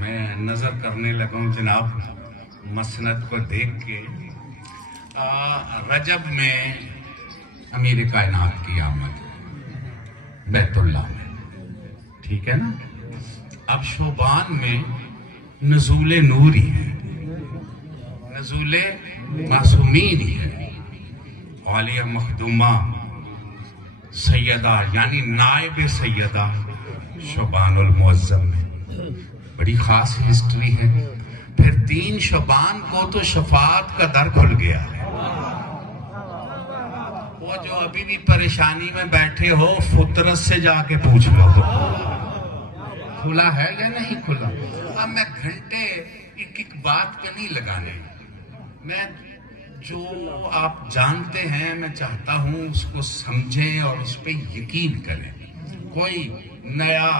मैं नजर करने लगा हूं जनाब मसनद को देख के। रजब में अमीर कायनात की आमद बैतुल्लाह में, ठीक है ना। अब शोबान में नजूले नूर ही है, नजूले मासूमीन ही है। वालिया मखदूमा सैयदा यानी नायब सैयदा शोबानुल मुअज्जम में बड़ी खास हिस्ट्री है। फिर 3 शबान को तो शफात का दर खुल गया है। वो जो अभी भी परेशानी में बैठे हो फुतरस से जाके पूछ लो खुला है या नहीं खुला। अब मैं घंटे एक बात पे नहीं लगाने, मैं जो आप जानते हैं मैं चाहता हूं उसको समझें और उस पर यकीन करें। कोई नया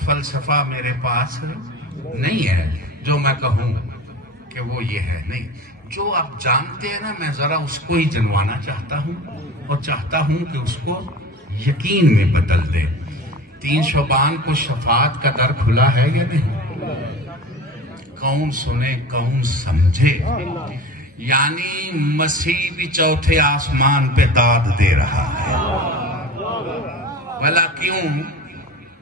फलसफा मेरे पास नहीं है जो मैं कहूं कि वो ये है, नहीं। जो आप जानते हैं ना, मैं जरा उसको ही जनवाना चाहता हूं और चाहता हूं कि उसको यकीन में बदल दे। 3 शबान को शफात का दर खुला है या नहीं? कौन सुने कौन समझे। यानी मसीह भी चौथे आसमान पे दाद दे रहा है। भला क्यों,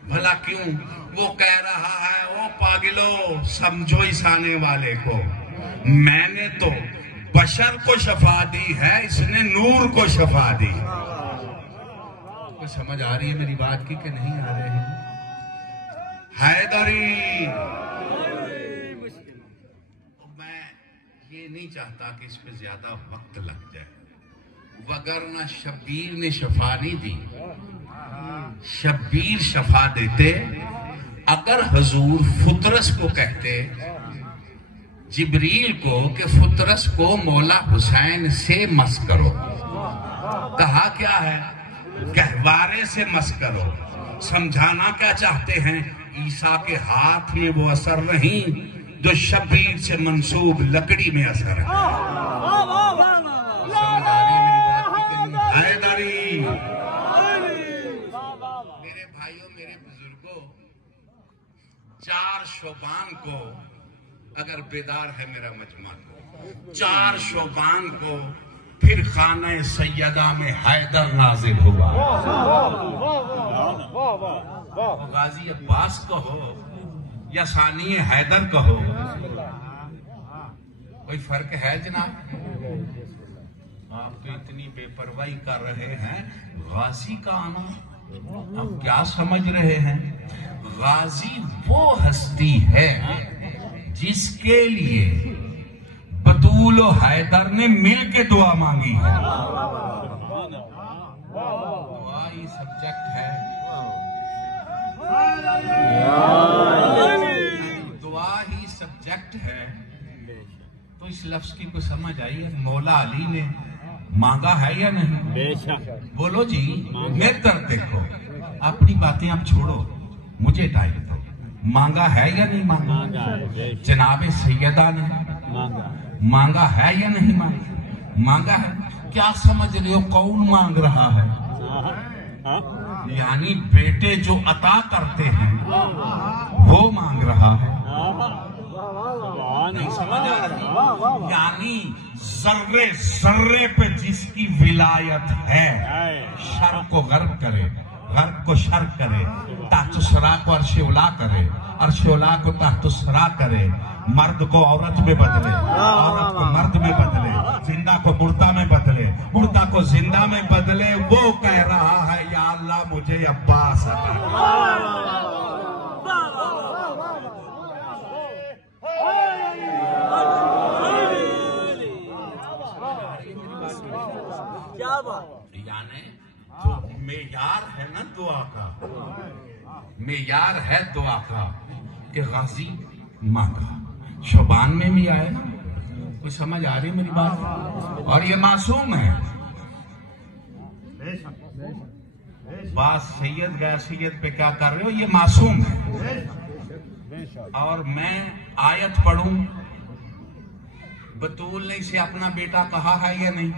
भला क्यों? वो कह रहा है ओ पागलो समझो इस आने वाले को, मैंने तो बशर को शफा दी है, इसने नूर को शफा दी। तो समझ आ रही है मेरी बात की कि नहीं आ रही? हैदरी, मैं ये नहीं चाहता कि इस पे ज्यादा वक्त लग जाए, वगरना शब्बीर ने शफा नहीं दी। शब्बीर शफा देते अगर हुजूर फुतरस को कहते, जिब्रील को, कि फुतरस को मौला हुसैन से मस करो। कहा क्या है? गहवारे से मस करो। समझाना क्या चाहते हैं? ईसा के हाथ में वो असर नहीं जो शब्बीर से मंसूब लकड़ी में असर है। हैदरी, मेरे भाइयों मेरे बुजुर्गों, 4 शोबान को अगर बेदार है मेरा मजमा, 4 शोबान को फिर खाना सैयदा में हैदर नाजिल हुआ। गाजी अब्बास कहो या सानी हैदर कहो, कोई फर्क है जनाब? आप तो इतनी बेपरवाही कर रहे हैं। गाजी का आना आप क्या समझ रहे हैं? गाजी वो हस्ती है जिसके लिए बतूल और हैदर ने मिल के दुआ मांगी है। दुआ ही सब्जेक्ट है, दुआ ही सब्जेक्ट है। तो इस लफ्ज की कोई समझ आई है? मौला अली ने मांगा है या नहीं? बोलो जी, मेरे तरफ देखो, अपनी बातें आप छोड़ो, मुझे टाइम दो। मांगा है या नहीं मांगा? जनाब सैयदा ने मांगा है या नहीं मांगा? मांगा है। क्या समझ रहे हो कौन मांग रहा है? यानी बेटे जो अता करते हैं वो मांग रहा है। नहीं समझ आ रही? यानी जर्रे जर्रे पे जिसकी विलायत है, शर को गर्ब करे, गर्ब को शर करे, ताहतुसरा को अर्शे उला करे, अर्शे उला को ताहतुसरा करे, मर्द को औरत में बदले, औरत को मर्द में बदले, जिंदा को मुर्दा में बदले, मुर्दा को जिंदा में बदले। वो कह रहा है या अल्लाह मुझे अब्बास यानी तो मेयार है ना दुआ का, मेयार है दुआ का कि गाजी मांगा। शबान में भी आए ना, कोई समझ आ रही मेरी बात? और ये मासूम है। बात सैयद गैर सैयद पे क्या कर रहे हो? ये मासूम है। और मैं आयत पढ़ूं, बतूल ने इसे अपना बेटा कहा है या नहीं?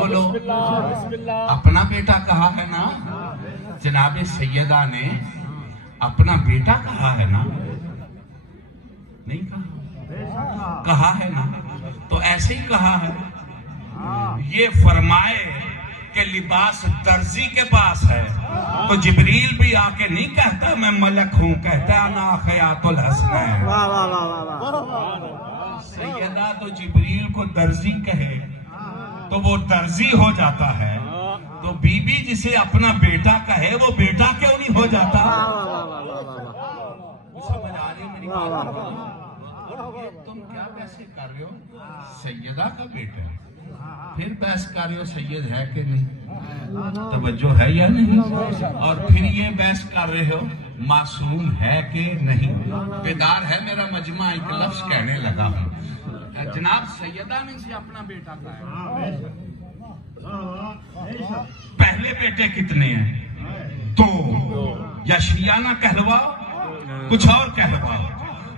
बोलो, अपना बेटा कहा है ना? जनाब सैयदा ने अपना बेटा कहा है ना? नहीं कहा? कहा है ना? तो ऐसे ही कहा है। ये फरमाए कि लिबास दर्जी के पास है, तो जिब्रील भी आके नहीं कहता मैं मलक हूं, कहता अना खयातुल हसनैन। सैयदा तो जिब्रील को दर्जी कहे तो वो दर्जी हो जाता है, तो बीबी जिसे अपना बेटा कहे वो बेटा क्यों नहीं हो जाता? समझ आ रही मेरी बात? तुम क्या बहस कर रहे हो? सैयदा का बेटा है, फिर बहस कर रहे हो सैयद है कि नहीं, तवज्जो है या नहीं? और फिर ये बहस कर रहे हो मासूम है कि नहीं। बेदार है मेरा मजमा, एक लफ्ज कहने लगा हूं। जनाब सैयदा ने से अपना बेटा कहा। पहले बेटे कितने हैं? 2। या शिया ना कहलवाओ, कुछ और कहलवाओ।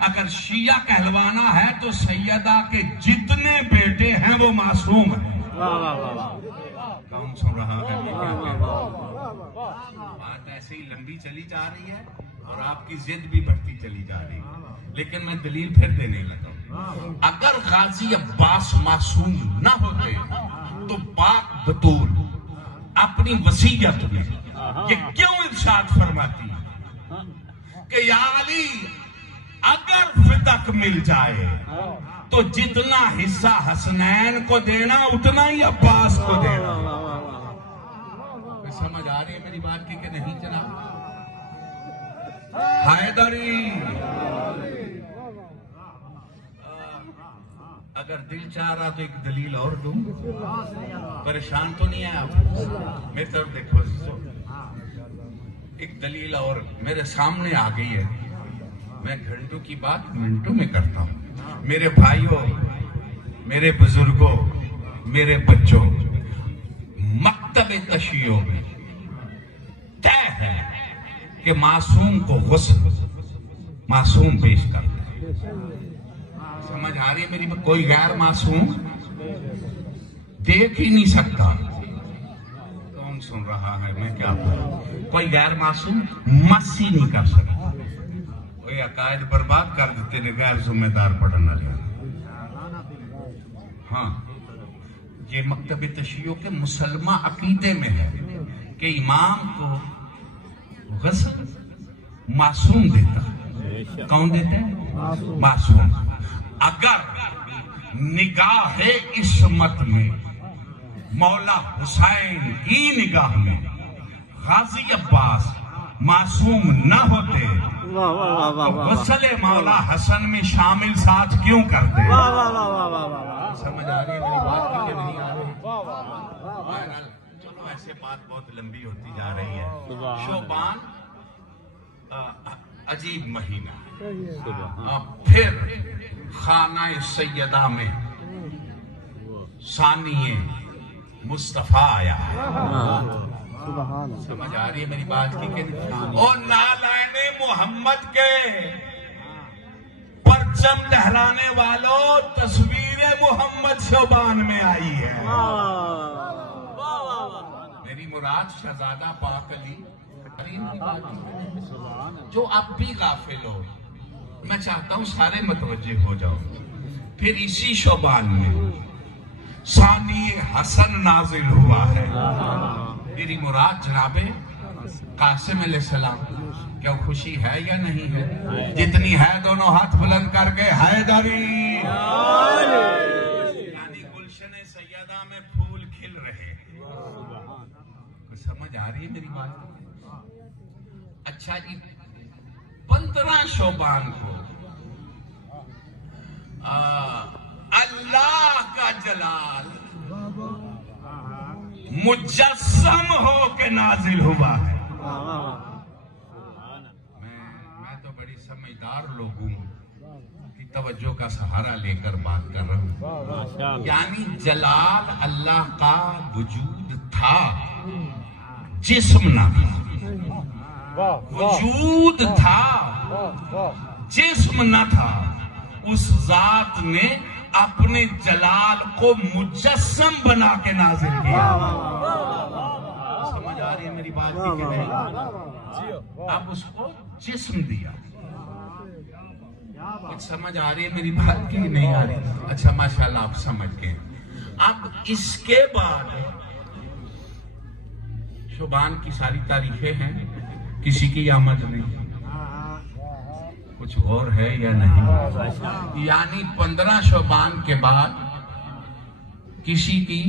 अगर शिया कहलवाना है तो सैयदा के जितने बेटे हैं वो मासूम है। कौन सुन रहा है? बात ऐसे ही लंबी चली जा रही है और आपकी जिद भी बढ़ती चली जा रही है, लेकिन मैं दलील फिर देने लगा। अगर गाजी अब्बास मासूम ना होते तो पाक बतूल अपनी वसीयत में ये क्यों इरशाद फरमाती कि या अली अगर फिदक मिल जाए तो जितना हिस्सा हसनैन को देना उतना ही अब्बास को देना। समझ आ रही है मेरी बात की कि नहीं जनाब? हैदरी अगर दिल चाह रहा तो एक दलील और दूं। परेशान तो नहीं है आप? मेरी तरफ देखो, एक दलील और मेरे सामने आ गई है। मैं घंटों की बात मिनटों में करता हूं। मेरे भाइयों, मेरे बुजुर्गों, मेरे बच्चों, मक्तब तशय्यो में तय है कि मासूम को गुस्ल मासूम पेश करता है। समझ आ रही है मेरी? कोई गैर मासूम देख ही नहीं सकता। कौन सुन रहा है? मैं क्या करूं? कोई गैर मासूम मस ही नहीं कर सकता। कोई अकायद बर्बाद कर देते ने गैर जिम्मेदार पढ़ना। हाँ, ये मक्तब तशय्यो के मुसलमा अकीदे में है कि इमाम को गुस्ल मासूम देता है। कौन देते हैं? मासूम। अगर निगाह इस्मत में मौला हुसैन की निगाह में गाजी अब्बास मासूम न होते तो गुस्ल मौला हसन में शामिल साथ क्यों करते? समझ आ रही है मेरी बात की नहीं आ रही? चलो ऐसे बात बहुत लंबी होती जा रही है। शोबान अजीब महीना, फिर खाना सैयदा में सानिए मुस्तफा आया। समझ आ रही है मेरी बात की? और नालायने मोहम्मद के परचम लहराने वालों, तस्वीर मोहम्मद शोबान में आई है। मेरी मुराद शहजादा पाक अली जो अब भी गाफिल हो, मैं चाहता हूं सारे मतवज्जे हो जाओ। फिर इसी शोबान में सानी हसन नाजिल हुआ है। मेरी मुराद जनाबे कासिम अलैहिस्सलाम। क्या खुशी है या नहीं है? जितनी है दोनों हाथ बुलंद करके हैदरी। यानी गुलशन सैयदा में फूल खिल रहे हैं। समझ आ रही है मेरी बात? अच्छा जी, 15 शोबान को अल्लाह का जलाल मुजस्सम हो के नाजिल हुआ है। मैं तो बड़ी समझदार लोगों की तवज्जो का सहारा लेकर बात कर रहा हूं। यानी जलाल अल्लाह का वजूद था, जिस्म ना था। वजूद था, जिस्म न था। उस जात ने अपने जलाल को मुजस्सम बना के नाजिल किया। समझ आ रही है मेरी बात की नहीं? अब उसको जिस्म दिया। कुछ समझ आ रही है मेरी बात की नहीं आ रही? अच्छा माशाल्लाह आप समझ गए। अब इसके बाद शोबान की सारी तारीखें हैं, किसी की आमद नहीं, कुछ और है या नहीं? यानी 15 शोबान के बाद किसी की,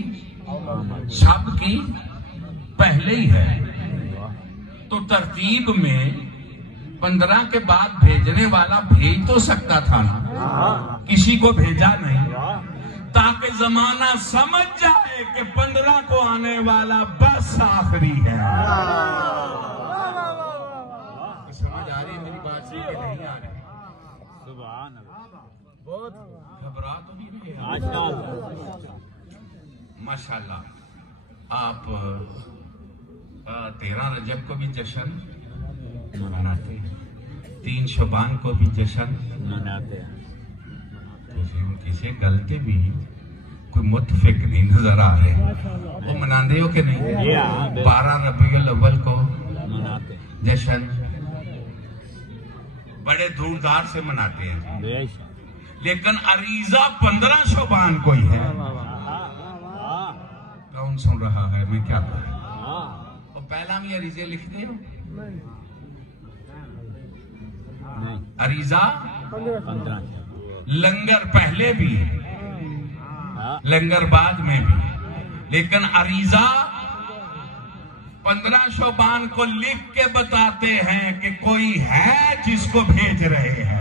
सब की पहले ही है। तो तरतीब में 15 के बाद भेजने वाला भेज तो सकता था ना, किसी को भेजा नहीं, ताकि जमाना समझ जाए कि 15 को आने वाला बस आखिरी है। समझ आ रही है मेरी बात की नहीं आ रही? सुभान अल्लाह। बहुत घबरा तो नहीं रहे? माशाल्लाह। आप 13 रजब को भी जश्न मनाते हैं, 3 शबान को भी जश्न मनाते हैं। किसी गलती भी कोई मुतफिक नहीं नजर आ रहे, वो मनाते हो कि नहीं? 12 रबीउल अव्वल को मनाते जश्न, बड़े धूमधाम से मनाते हैं, लेकिन अरीजा 15 शबान को ही है। कौन सुन रहा है मैं क्या कहूं? और पहला भी अरीजे लिखते हो? अरीजा 15, लंगर पहले भी, लंगर बाद में भी, लेकिन अरीजा 15 शोबान को लिख के बताते हैं कि कोई है जिसको भेज रहे हैं।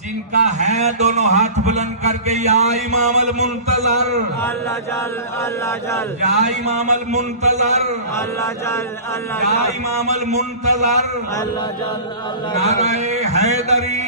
जिनका है दोनों हाथ बुलंद करके या इमाम अल मुंतजर अल्लाह जल अल्लाह जल, या इमाम अल मुंतजर अल्लाह जल अल्लाह जल, या इमाम अल मुंतजर अल्लाह जल अल्लाह जल, नारे हैदरी।